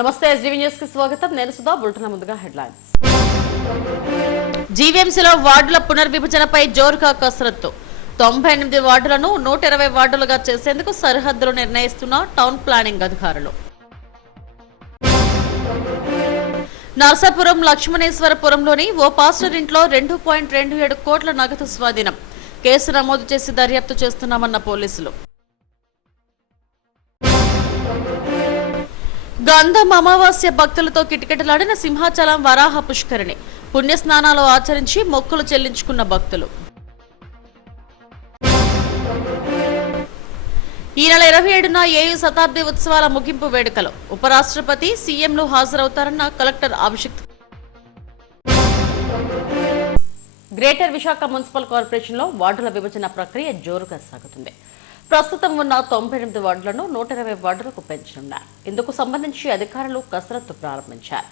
నమస్తే SGV news కి స్వాగతం. నేను సుధా. బులెటిన్ ముందుగా హెడ్లైన్స్. జీవీఎంసీలో వార్డుల పునర్విభజనపై జోరుగా కసరత్తు. 98 వార్డులను 120 వార్డులుగా చేసేందుకు సరిహద్దులు నిర్ణయిస్తున్న టౌన్ ప్లానింగ్ అధికారులు. నర్సాపురం లక్ష్మణేశ్వరపురంలోని ఓ పాస్టర్ ఇంట్లో 2.27 కోట్ల నగదు స్వాధీనం. కేసు నమోదు చేసి దర్యాప్తు చేస్తున్నామన్న పోలీసులు. గంధం అమావాస్య భక్తులతో కిటకిటలాడిన సింహాచలం వరాహ పుష్కరిణి. పుణ్యస్నానాలు ఆచరించి మొక్కులు చెల్లించుకున్న భక్తులు. ఈ నెల 27న ఏయూ శతాబ్ది ఉత్సవాల ముగింపు వేడుకలు. ఉపరాష్ట్రపతి, సీఎంలు హాజరవుతారన్న collector Abhishek. Greater Visakha municipal కార్పొరేషన్లో వార్డుల విభజన ప్రక్రియ జోరుగా సాగుతుంది. ప్రస్తుతం ఉన్న 98 వార్డులను 120 వార్డులకు పెంచనున్నారు. ఇందుకు సంబంధించి అధికారులు కసరత్తు ప్రారంభించారు.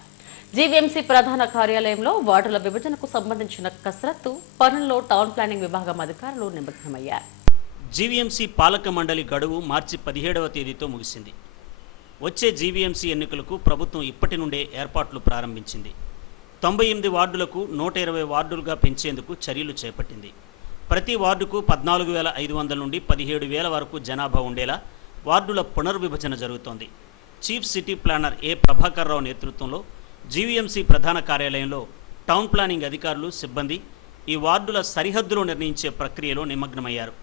జీవీఎంసీ ప్రధాన కార్యాలయంలో వార్డుల విభజనకు సంబంధించిన కసరత్తు పనుల్లో టౌన్ ప్లానింగ్ విభాగం అధికారులు నిమగ్నమయ్యారు. జీవీఎంసీ పాలక మండలి గడువు మార్చి 17వ తేదీతో ముగిసింది. వచ్చే జీవీఎంసీ ఎన్నికలకు ప్రభుత్వం ఇప్పటి నుండే ఏర్పాట్లు ప్రారంభించింది. 98 వార్డులకు 120 వార్డులుగా పెంచేందుకు చర్యలు చేపట్టింది. ప్రతి వార్డుకు 14,500 నుండి 17,000 వరకు జనాభా ఉండేలా వార్డుల పునర్విభజన జరుగుతోంది. చీఫ్ సిటీ ప్లానర్ ఏ ప్రభాకర్ రావు నేతృత్వంలో జీవీఎంసీ ప్రధాన కార్యాలయంలో టౌన్ ప్లానింగ్ అధికారులు, సిబ్బంది ఈ వార్డుల సరిహద్దులు నిర్ణయించే ప్రక్రియలో నిమగ్నమయ్యారు.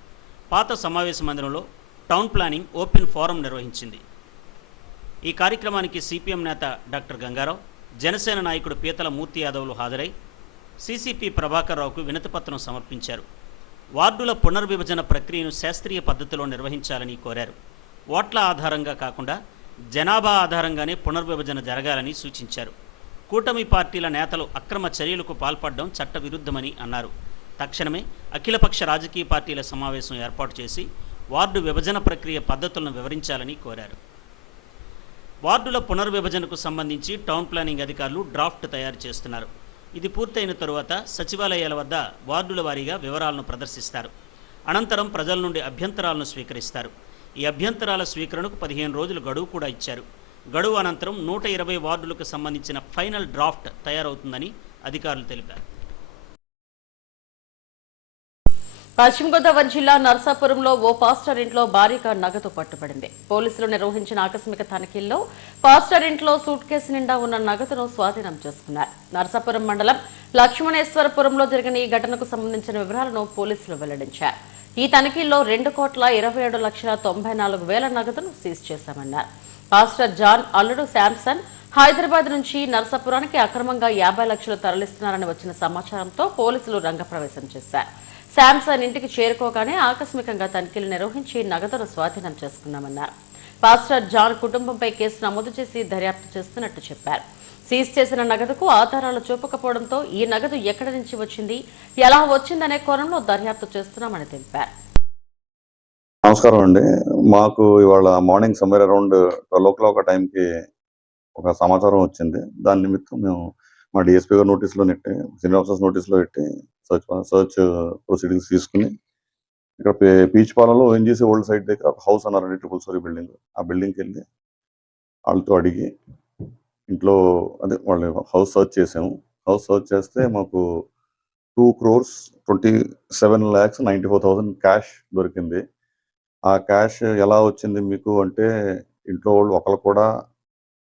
పాత సమావేశ మందిరంలో టౌన్ ప్లానింగ్ ఓపెన్ ఫోరం నిర్వహించింది. ఈ కార్యక్రమానికి సిపిఎం నేత డాక్టర్ గంగారావు, జనసేన నాయకుడు పీతల మూర్తి యాదవ్లు హాజరై సిసిపి ప్రభాకర్ రావుకు వినతిపత్రం సమర్పించారు. వార్డుల పునర్విభజన ప్రక్రియను శాస్త్రీయ పద్ధతిలో నిర్వహించాలని కోరారు. ఓట్ల ఆధారంగా కాకుండా జనాభా ఆధారంగానే పునర్విభజన జరగాలని సూచించారు. కూటమి పార్టీల నేతలు అక్రమ చర్యలకు పాల్పడడం చట్టవిరుద్ధమని అన్నారు. తక్షణమే అఖిలపక్ష రాజకీయ పార్టీల సమావేశం ఏర్పాటు చేసి వార్డు విభజన ప్రక్రియ పద్ధతులను వివరించాలని కోరారు. వార్డుల పునర్విభజనకు సంబంధించి టౌన్ ప్లానింగ్ అధికారులు డ్రాఫ్ట్ తయారు చేస్తున్నారు. ఇది పూర్తయిన తరువాత సచివాలయాల వద్ద వార్డుల వారీగా వివరాలను ప్రదర్శిస్తారు. అనంతరం ప్రజల నుండి అభ్యంతరాలను స్వీకరిస్తారు. ఈ అభ్యంతరాల స్వీకరణకు 15 రోజులు గడువు కూడా ఇచ్చారు. గడువు అనంతరం 120 వార్డులకు సంబంధించిన ఫైనల్ డ్రాఫ్ట్ తయారవుతుందని అధికారులు తెలిపారు. పశ్చిమ గోదావరి జిల్లా నర్సాపురంలో ఓ పాస్టర్ ఇంట్లో భారీగా నగదు పట్టుబడింది. పోలీసులు నిర్వహించిన ఆకస్మిక తనిఖీల్లో పాస్టర్ ఇంట్లో సూట్ కేసు నిండా ఉన్న నగదును స్వాధీనం చేసుకున్నారు. నర్సాపురం మండలం లక్ష్మణేశ్వరపురంలో జరిగిన ఈ ఘటనకు సంబంధించిన వివరాలను పోలీసులు వెల్లడించారు. ఈ తనిఖీల్లో 2,27,94,000 నగదును సీజ్ చేశామన్నారు. పాస్టర్ జాన్ అల్లుడు శాంసన్ హైదరాబాద్ నుంచి నర్సాపురానికి అక్రమంగా 50 లక్షలు తరలిస్తున్నారని వచ్చిన సమాచారంతో పోలీసులు రంగప్రవేశం చేశారు. శాంసన్ ఇంటికి చేరుకోగానే ఆకస్మికంగా తనిఖీలు నిర్వహించి నగదును స్వాధీనం చేసుకున్నామన్నారు. పాస్టర్ జాన్ కుటుంబంపై కేసు నమోదు చేసి దర్యాప్తు చేస్తున్నట్టు చెప్పారు. సీజ్ చేసిన నగదుకు ఆధారాలు చూపకపోవడంతో ఈ నగదు ఎక్కడి నుంచి వచ్చింది, ఎలా వచ్చిందనే కోణంలో దర్యాప్తు చేస్తున్నామని తెలిపారు. నమస్కారం అండి. మాకు ఇవాళ మార్నింగ్ సమ్వేర్ అరౌండ్ 12 o'clock టైంకి ఒక సమాచారం వచ్చింది. దాని నిమిత్తం మేము మా డిఎస్పీ గారు నోటీసులో నెట్టి, సీనియర్ ఆఫీసర్స్ నోటీసులో పెట్టి సర్చ్ ప్రొసీడింగ్స్ తీసుకుని ఇక్కడ పీచ్పాలెంలో ఓఎన్జీసీ ఓల్డ్ సైట్ దగ్గర ఒక హౌస్ అన్నారండి, 3 story బిల్డింగ్. ఆ బిల్డింగ్కి వెళ్ళి వాళ్ళతో అడిగి ఇంట్లో అదే వాళ్ళు హౌస్ సర్చ్ చేసాము. హౌస్ సర్చ్ చేస్తే మాకు 2,27,94,000 క్యాష్ దొరికింది. ఆ క్యాష్ ఎలా వచ్చింది మీకు అంటే, ఇంట్లో వాళ్ళు ఒకళ్ళు కూడా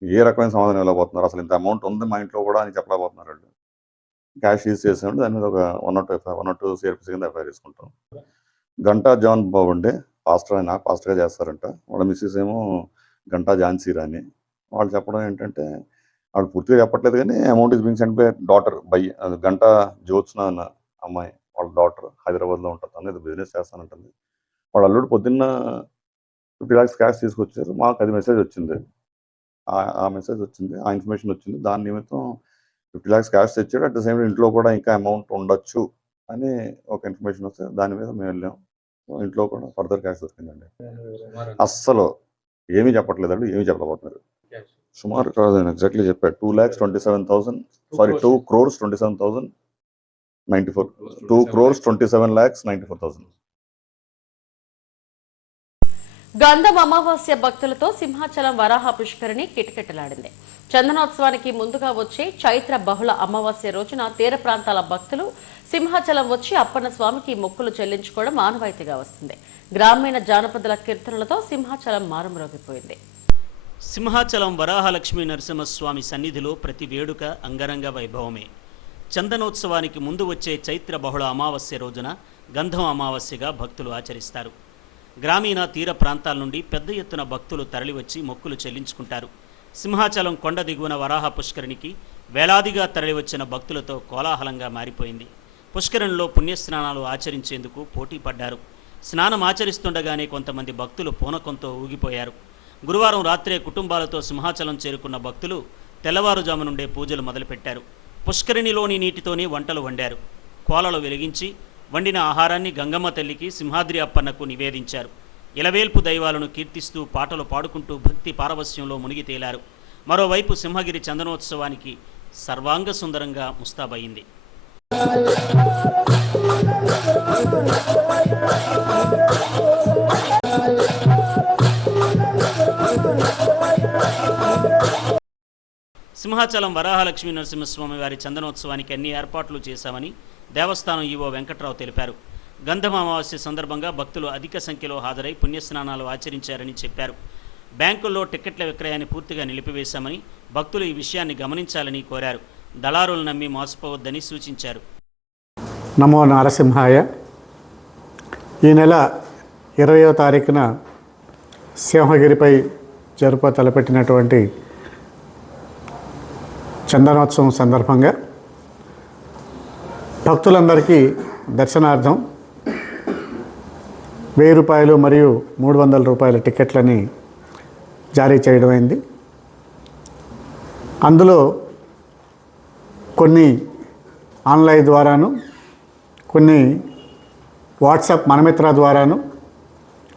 ఏ రకమైన సమాధానం వెళ్ళబోతున్నారు, అసలు ఇంత అమౌంట్ ఉంది మా ఇంట్లో కూడా అని చెప్పలేకపోతున్నారు వాళ్ళు. క్యాష్ యూజ్ చేసామంటే దాని మీద ఒక 102 CRPC కింద ఎఫ్ఐఆర్ తీసుకుంటాం. గంటా జాన్ బాబు అండి, పాస్టర్, ఆయన పాస్టర్గా చేస్తారంట. వాళ్ళ మిస్సెస్ ఏమో గంటా ఝాన్సీ రాణి. వాళ్ళు చెప్పడం ఏంటంటే, వాళ్ళు పూర్తిగా చెప్పట్లేదు కానీ amount is being sent by daughter by Ganta Jyotsna అన్న అమ్మాయి, వాళ్ళ డాటర్ హైదరాబాద్లో ఉంటుంది. అనేది బిజినెస్ చేస్తానంటుంది. వాళ్ళ అల్లుడు పొద్దున్న 50 lakhs క్యాష్ తీసుకొచ్చారు. మాకు అది మెసేజ్ వచ్చింది. ఆ మెసేజ్ వచ్చింది, ఆ ఇన్ఫర్మేషన్ వచ్చింది. దాని నిమిత్తం 50 lakhs క్యాష్ తెచ్చాడు. అట్ ద సేమ్ ఇంట్లో కూడా ఇంకా అమౌంట్ ఉండొచ్చు అని ఒక ఇన్ఫర్మేషన్ వస్తే దాని మీద మేము వెళ్ళాం. ఇంట్లో కూడా ఫర్దర్ క్యాష్ దొరికిందండి. అస్సలు ఏమీ చెప్పట్లేదండి, ఏమీ చెప్పలేకపోతున్నారు. సుమారు ఎగ్జాక్ట్లీ చెప్పాడు 2,27,000 2,27,94,000. గంధం అమావాస్య భక్తులతో సింహాచలం వరాహ పుష్కరిణి కిటకిటలాడింది. చందనోత్సవానికి ముందుగా వచ్చే చైత్ర బహుళ అమావాస్య రోజున తీర ప్రాంతాల భక్తులు సింహాచలం వచ్చి అప్పన్న స్వామికి మొక్కులు చెల్లించుకోవడం ఆనవాయితీగా వస్తుంది. గ్రామీణ జానపదుల కీర్తనలతో సింహాచలం మారుమ్రోగిపోయింది. సింహాచలం వరాహలక్ష్మీ నరసింహస్వామి సన్నిధిలో ప్రతి వేడుక అంగరంగ వైభవమే. చందనోత్సవానికి ముందు వచ్చే చైత్ర బహుళ అమావాస్య రోజున గంధం అమావాస్యగా భక్తులు ఆచరిస్తారు. గ్రామీణ తీర ప్రాంతాల నుండి పెద్ద ఎత్తున భక్తులు తరలివచ్చి మొక్కులు చెల్లించుకుంటారు. సింహాచలం కొండ దిగువన వరాహ పుష్కరిణికి వేలాదిగా తరలివచ్చిన భక్తులతో కోలాహలంగా మారిపోయింది. పుష్కరిణిలో పుణ్యస్నానాలు ఆచరించేందుకు పోటీ పడ్డారు. స్నానం ఆచరిస్తుండగానే కొంతమంది భక్తులు పూనకంతో ఊగిపోయారు. గురువారం రాత్రే కుటుంబాలతో సింహాచలం చేరుకున్న భక్తులు తెల్లవారుజాము నుండే పూజలు మొదలుపెట్టారు. పుష్కరిణిలోని నీటితోనే వంటలు వండారు. కోలలు వెలిగించి వండిన ఆహారాన్ని గంగమ్మ తల్లికి, సింహాద్రి అప్పన్నకు నివేదించారు. ఇలవేల్పు దైవాలను కీర్తిస్తూ పాటలు పాడుకుంటూ భక్తి పారవస్యంలో మునిగి తేలారు. మరోవైపు సింహగిరి చందనోత్సవానికి సర్వాంగ సుందరంగా ముస్తాబయింది. సింహాచలం వరాహలక్ష్మీ నరసింహస్వామి వారి చందనోత్సవానికి అన్ని ఏర్పాట్లు చేశామని దేవస్థానం ఈవో వెంకట్రావు తెలిపారు. గంధం అమావాస్య సందర్భంగా భక్తులు అధిక సంఖ్యలో హాజరై పుణ్యస్నానాలు ఆచరించారని చెప్పారు. బ్యాంకుల్లో టిక్కెట్ల విక్రయాన్ని పూర్తిగా నిలిపివేశామని, భక్తులు ఈ విషయాన్ని గమనించాలని కోరారు. దళారులు నమ్మి మోసపోవద్దని సూచించారు. నమో నరసింహాయ. ఈ నెల 20వ తారీఖున సింహగిరిపై తలపెట్టినటువంటి చందనోత్సవం సందర్భంగా భక్తులందరికీ దర్శనార్థం 1000 రూపాయలు మరియు 300 రూపాయల టికెట్లని జారీ చేయడమైంది. అందులో కొన్ని ఆన్లైన్ ద్వారాను, కొన్ని వాట్సాప్ మనమిత్ర ద్వారాను,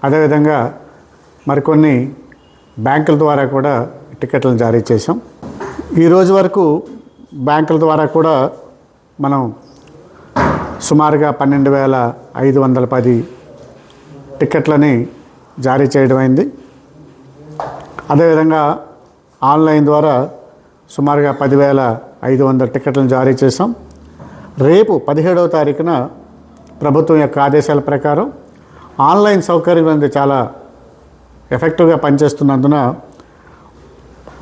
అదేవిధంగా మరికొన్ని బ్యాంకుల ద్వారా కూడా టికెట్లను జారీ చేశాం. ఈరోజు వరకు బ్యాంకుల ద్వారా కూడా మనం సుమారుగా 12,510 టికెట్లని జారీ చేయడమైంది. అదేవిధంగా ఆన్లైన్ ద్వారా సుమారుగా 10,500 టికెట్లను జారీ చేసాం. రేపు 17వ తారీఖున ప్రభుత్వం యొక్క ఆదేశాల ప్రకారం ఆన్లైన్ సౌకర్యం అనేది చాలా ఎఫెక్టివ్గా పనిచేస్తున్నందున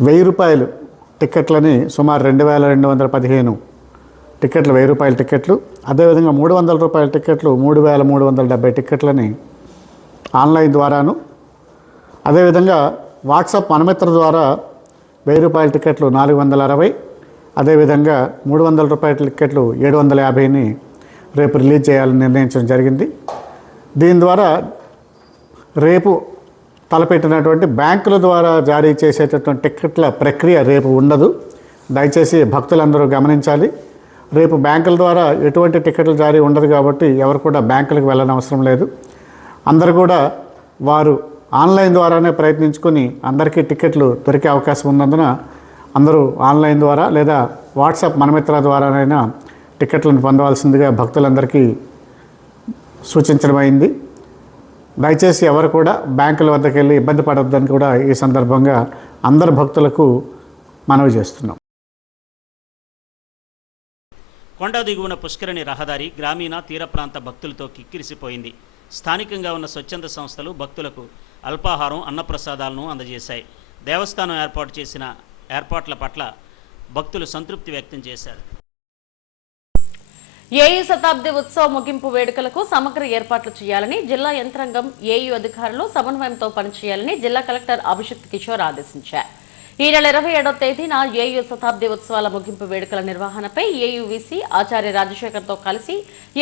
1000 రూపాయలు టికెట్లని సుమారు 2,215 టికెట్లు 1000 రూపాయల టికెట్లు, అదేవిధంగా 300 రూపాయల టికెట్లు 3,370 టికెట్లని ఆన్లైన్ ద్వారాను, అదేవిధంగా వాట్సాప్ మనమిత్ర ద్వారా 1000 రూపాయల టికెట్లు 460, అదేవిధంగా 300 రూపాయల టికెట్లు 750ని రేపు రిలీజ్ చేయాలని నిర్ణయించడం జరిగింది. దీని ద్వారా రేపు తలపెట్టినటువంటి బ్యాంకుల ద్వారా జారీ చేసేటటువంటి టికెట్ల ప్రక్రియ రేపు ఉండదు. దయచేసి భక్తులందరూ గమనించాలి. రేపు బ్యాంకుల ద్వారా ఎటువంటి టికెట్లు జారీ ఉండదు కాబట్టి ఎవరు కూడా బ్యాంకులకు వెళ్ళని అవసరం లేదు. అందరూ కూడా వారు ఆన్లైన్ ద్వారానే ప్రయత్నించుకొని అందరికీ టికెట్లు దొరికే అవకాశం ఉన్నందున అందరూ ఆన్లైన్ ద్వారా లేదా వాట్సాప్ మనమిత్ర ద్వారానైనా టికెట్లను పొందవలసిందిగా భక్తులందరికీ సూచించడమైంది. దయచేసి ఎవరు కూడా బ్యాంకుల వద్దకు వెళ్ళి ఇబ్బంది పడొద్దని కూడా ఈ సందర్భంగా అందరు భక్తులకు మనవి చేస్తున్నాం. కొండ దిగువన పుష్కరిణి రహదారి గ్రామీణ తీర ప్రాంత భక్తులతో కిక్కిరిసిపోయింది. స్థానికంగా ఉన్న స్వచ్ఛంద సంస్థలు భక్తులకు అల్పాహారం, అన్నప్రసాదాలను అందజేశాయి. దేవస్థానం ఏర్పాటు చేసిన ఏర్పాట్ల పట్ల భక్తులు సంతృప్తి వ్యక్తం చేశారు. ఏయూ శతాబ్ది ఉత్సవ ముగింపు వేడుకలకు సమగ్ర ఏర్పాట్లు చేయాలని జిల్లా యంత్రాంగం, ఏయూ అధికారులు సమన్వయంతో పనిచేయాలని జిల్లా కలెక్టర్ అభిషిక్త్ కిషోర్ ఆదేశించారు. ఈ నెల 27వ తేదీన ఏయూ శతాబ్ది ఉత్సవాల ముగింపు వేడుకల నిర్వహణపై ఏయూ వీసీ ఆచార్య రాజశేఖర్తో కలిసి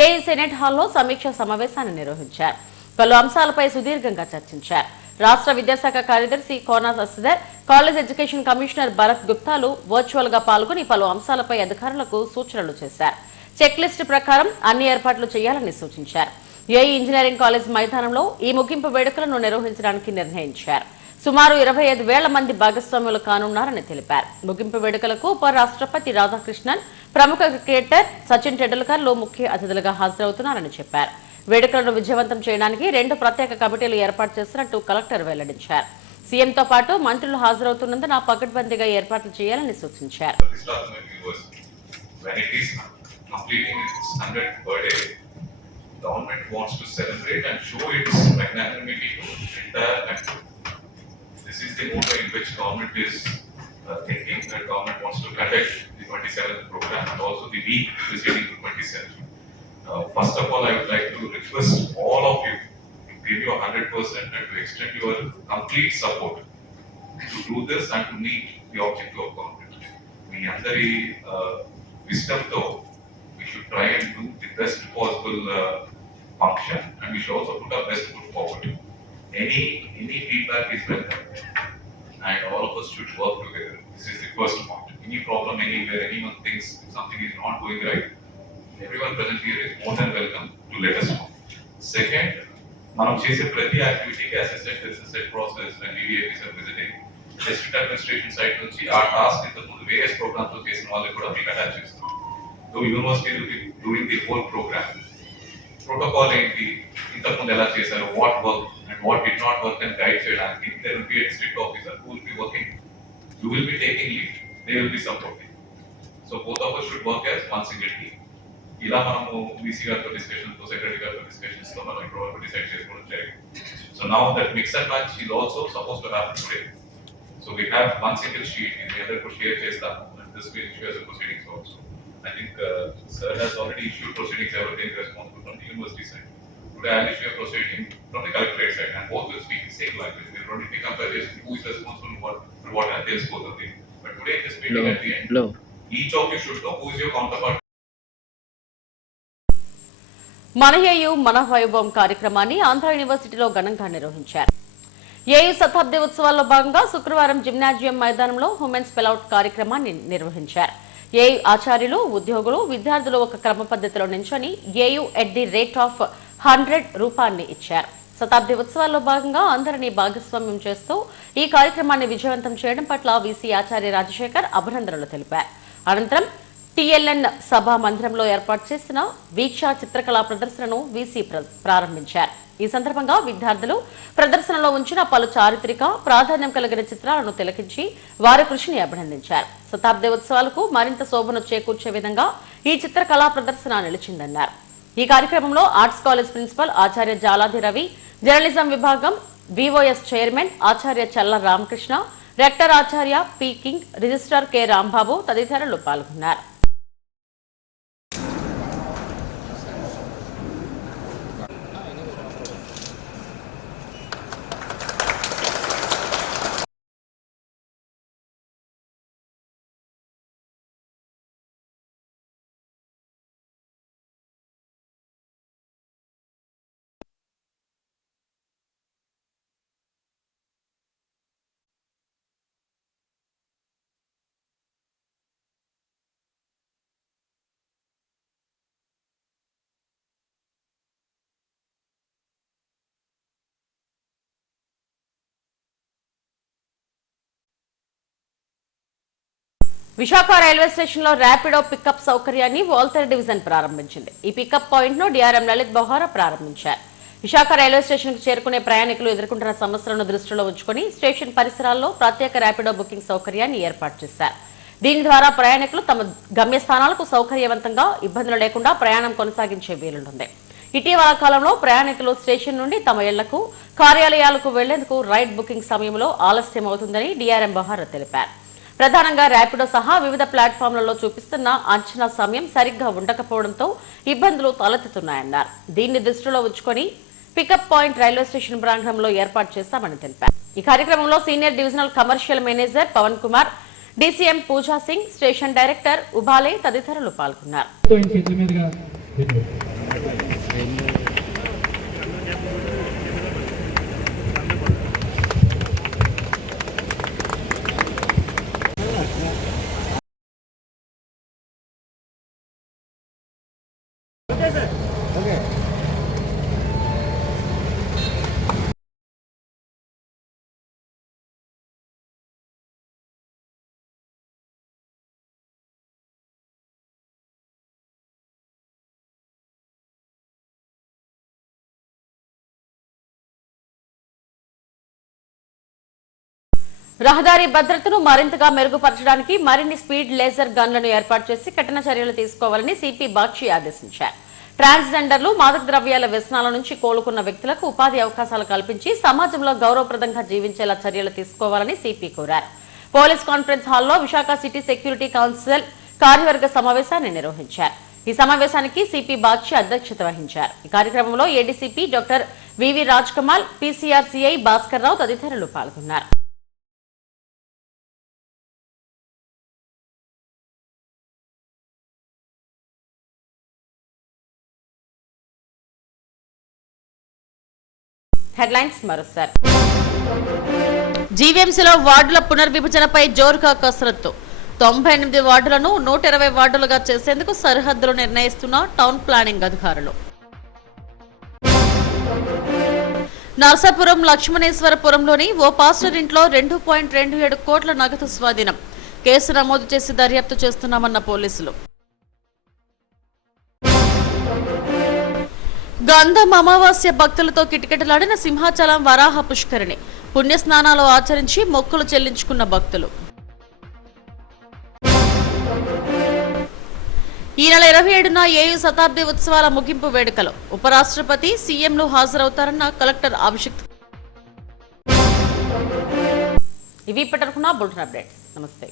ఏయూ సెనెట్ హాల్లో సమీక్షా సమావేశాన్ని నిర్వహించారు. పలు అంశాలపై సుదీర్ఘంగా చర్చించారు. రాష్ట్ర విద్యాశాఖ కార్యదర్శి Kona Sasidhar, college education commissioner Bharat గుప్తాలు వర్చువల్ గా పాల్గొని పలు అంశాలపై అధికారులకు సూచనలు చేశారు. చెక్ లిస్టు ప్రకారం అన్ని ఏర్పాట్లు చేయాలని సూచించారు. ఏయూ ఇంజనీరింగ్ కాలేజ్ మైదానంలో ఈ ముగింపు వేడుకలను నిర్వహించడానికి నిర్ణయించారు. సుమారు 25,000 మంది భాగస్వాములు కానున్నారని తెలిపారు. ముగింపు వేడుకలకు ఉపరాష్ట్రపతి రాధాకృష్ణన్, ప్రముఖ క్రికెటర్ సచిన్ టెండూల్కర్లు ముఖ్య అతిథులుగా హాజరవుతున్నారని చెప్పారు. వేడుకలను విజయవంతం చేయడానికి 2 ప్రత్యేక కమిటీలు ఏర్పాటు చేసినట్టు కలెక్టర్ వెల్లడించారు. సీఎంతో పాటు మంత్రులు హాజరవుతున్నందున పకడ్బందీగా ఏర్పాట్లు చేయాలని సూచించారు. When it is completing its 100th birthday, government wants to celebrate and show its magnanimity to the entire country. This is the moment in which government is thinking that government wants to conduct the 27th program and also the week preceding to 27th. First of all, I would like to request all of you to give your 100% and to extend your complete support to do this and to meet the objective of government. We అందరి wisdom though, we should try and do the best possible function, and we should also put our best foot forward. Any feedback is welcome, and all of us should work together. This is the first point. Any problem anywhere, anyone thinks something is not going right, everyone present here is more than welcome to let us know. Second, మనం చేసే ప్రతి యాక్టివిటీకి assessment reset process and VVIPs are visiting district administration side నుంచి ఆ task ఇంతకుముందు various programmes లో చేసిన వాళ్ళకి కూడా మీకు అటాచ్ చేస్తాం. So university will be doing the whole program. Protocol ఏంటి, ఇంతకుముందు ఎలా చేశారు, what work and what did not work అని గైడ్ చేయడానికి there will be a district officer who will be working. You will be taking lead, they will be supporting. So both of us should work as one single team. ఇలా మనము VC గారితో discussions తో secretary గారితో discussions తో మనం ఇప్పుడు వరకు decide చేసుకోవడం జరిగింది. So now that mix and match is also suppose to happen today. So we have one single sheet, ఇది అందరికీ షేర్ చేస్తాము and this will issue as a proceedings also. I think sir has already issued proceedings, everything responsible from the university side. Today I will issue a proceeding from the collectorate side and both will speak the same language. We will only compare who is responsible for what entails both of them. But today in this meeting at the end, each of you should know who is your counterpart. మన AU మన వైభవం కార్యక్రమాన్ని ఆంధ్ర యూనివర్సిటీలో ఘనంగా నిర్వహించారు. AU శతాబ్ది ఉత్సవాల్లో భాగంగా శుక్రవారం జిమ్నాజియం మైదానంలో ఉమెన్స్ స్పెలౌట్ కార్యక్రమాన్ని నిర్వహించారు. ఏయు ఆచార్యులు, ఉద్యోగులు, విద్యార్థులు ఒక క్రమ పద్ధతిలో నించుని ఏయు ఎట్ ది రేట్ ఆఫ్ 100 రూపాన్ని ఇచ్చారు. శతాబ్ది ఉత్సవాల్లో భాగంగా అందరినీ భాగస్వామ్యం చేస్తూ ఈ కార్యక్రమాన్ని విజయవంతం చేయడం పట్ల వీసీ ఆచార్య రాజశేఖర్ అభినందనలు తెలిపారు. అనంతరం టిఎల్ఎన్ సభా మందిరంలో ఏర్పాటు చేసిన వీక్షా చిత్రకళా ప్రదర్శనను వీసీ ప్రారంభించారు. ఈ సందర్భంగా విద్యార్థులు ప్రదర్శనలో ఉంచిన పలు చారిత్రక ప్రాధాన్యం కలిగిన చిత్రాలను తిలకించి వారి కృషిని అభినందించారు. శతాబ్ది ఉత్సవాలకు మరింత శోభను చేకూర్చే విధంగా ఈ చిత్రకళా ప్రదర్శన నిలిచిందన్నారు. ఈ కార్యక్రమంలో ఆర్ట్స్ కాలేజ్ ప్రిన్సిపల్ ఆచార్య జాలాది రవి, జర్నలిజం విభాగం విఓఎస్ చైర్మన్ ఆచార్య చల్ల రామకృష్ణ, రెక్టర్ ఆచార్య P King, registrar K Rambabu తదితరులు పాల్గొన్నారు. విశాఖ రైల్వే స్టేషన్ లో ర్యాపిడో పికప్ సౌకర్యాన్ని వాల్తేరు డివిజన్ ప్రారంభించింది. ఈ పికప్ పాయింట్ ను డిఆర్ఎం లలిత్ బొహారా ప్రారంభించారు. విశాఖ రైల్వే స్టేషన్ కు చేరుకునే ప్రయాణికులు ఎదుర్కొంటున్న సమస్యలను దృష్టిలో ఉంచుకుని స్టేషన్ పరిసరాల్లో ప్రత్యేక ర్యాపిడో బుకింగ్ సౌకర్యాన్ని ఏర్పాటు చేశారు. దీని ద్వారా ప్రయాణికులు తమ గమ్యస్థానాలకు సౌకర్యవంతంగా ఇబ్బందులు లేకుండా ప్రయాణం కొనసాగించే వీలుంటుంది. ఇటీవల కాలంలో ప్రయాణికులు స్టేషన్ నుండి తమ ఇళ్లకు, కార్యాలయాలకు వెళ్లేందుకు రైడ్ బుకింగ్ సమయంలో ఆలస్యం అవుతుందని డిఆర్ఎం బొహారా తెలిపారు. ప్రధానంగా ర్యాపిడో సహా వివిధ ప్లాట్ఫామ్లలో చూపిస్తున్న అంచనా సమయం సరిగ్గా ఉండకపోవడంతో ఇబ్బందులు తలెత్తుతున్నాయన్నారు. దీన్ని దృష్టిలో ఉంచుకొని పికప్ పాయింట్ రైల్వే స్టేషన్ ప్రాంగణంలో ఏర్పాటు చేశామని తెలిపారు. ఈ కార్యక్రమంలో senior divisional commercial manager Pavan Kumar, DCM Pooja Singh, station director Ubale తదితరులు పాల్గొన్నారు. రహదారి భద్రతను మరింతగా మెరుగుపరచడానికి మరిన్ని స్పీడ్ లేజర్ గన్లను ఏర్పాటు చేసి కఠిన చర్యలు తీసుకోవాలని సిపి బాక్షి ఆదేశించారు. ట్రాన్స్జెండర్లు, మాదక ద్రవ్యాల వ్యసనాల నుంచి కోలుకున్న వ్యక్తులకు ఉపాధి అవకాశాలు కల్పించి సమాజంలో గౌరవప్రదంగా జీవించేలా చర్యలు తీసుకోవాలని సిపి కోరారు. పోలీస్ కాన్ఫరెన్స్ హాల్లో విశాఖ సిటీ సెక్యూరిటీ కౌన్సిల్ కార్యవర్గ సమావేశాన్ని నిర్వహించారు. ఈ సమావేశానికి సిపి బాక్షి అధ్యక్షత వహించారు. ఈ కార్యక్రమంలో ఏడీసీపీ డాక్టర్ వివి రాజ్ కమాల్, పీసీఆర్సీఐ భాస్కర్ రావు తదితరులు పాల్గొన్నారు. హెడ్లైన్స్ మరోసారి. జీవీఎంసీలో వార్డుల పునర్విభజనపై జోరుగా కసరత్తు. 98 వార్డులను 120 వార్డులుగా చేసేందుకు సరిహద్దులు నిర్ణయిస్తున్న టౌన్ ప్లానింగ్ అధికారులు. నర్సాపురం లక్ష్మణేశ్వరపురంలోని ఓ పాస్టర్ ఇంట్లో 2.27 కోట్ల నగదు స్వాధీనం. కేసు నమోదు చేసి దర్యాప్తు చేస్తున్నామన్న పోలీసులు. గంధం అమావాస్య భక్తులతో కిటకిటలాడిన సింహాచలం వరాహ పుష్కరిణి. పుణ్యస్నానాలు ఆచరించి మొక్కులు చెల్లించుకున్న భక్తులు. ఈ నెల 27న ఏయూ శతాబ్ది ఉత్సవాల ముగింపు వేడుకలు. ఉపరాష్ట్రపతి, సీఎంలు హాజరవుతారన్న కలెక్టర్ అభిషేక్. ఇవి ఇప్పటివరకున్న బులెటిన్ అప్డేట్స్. నమస్తే.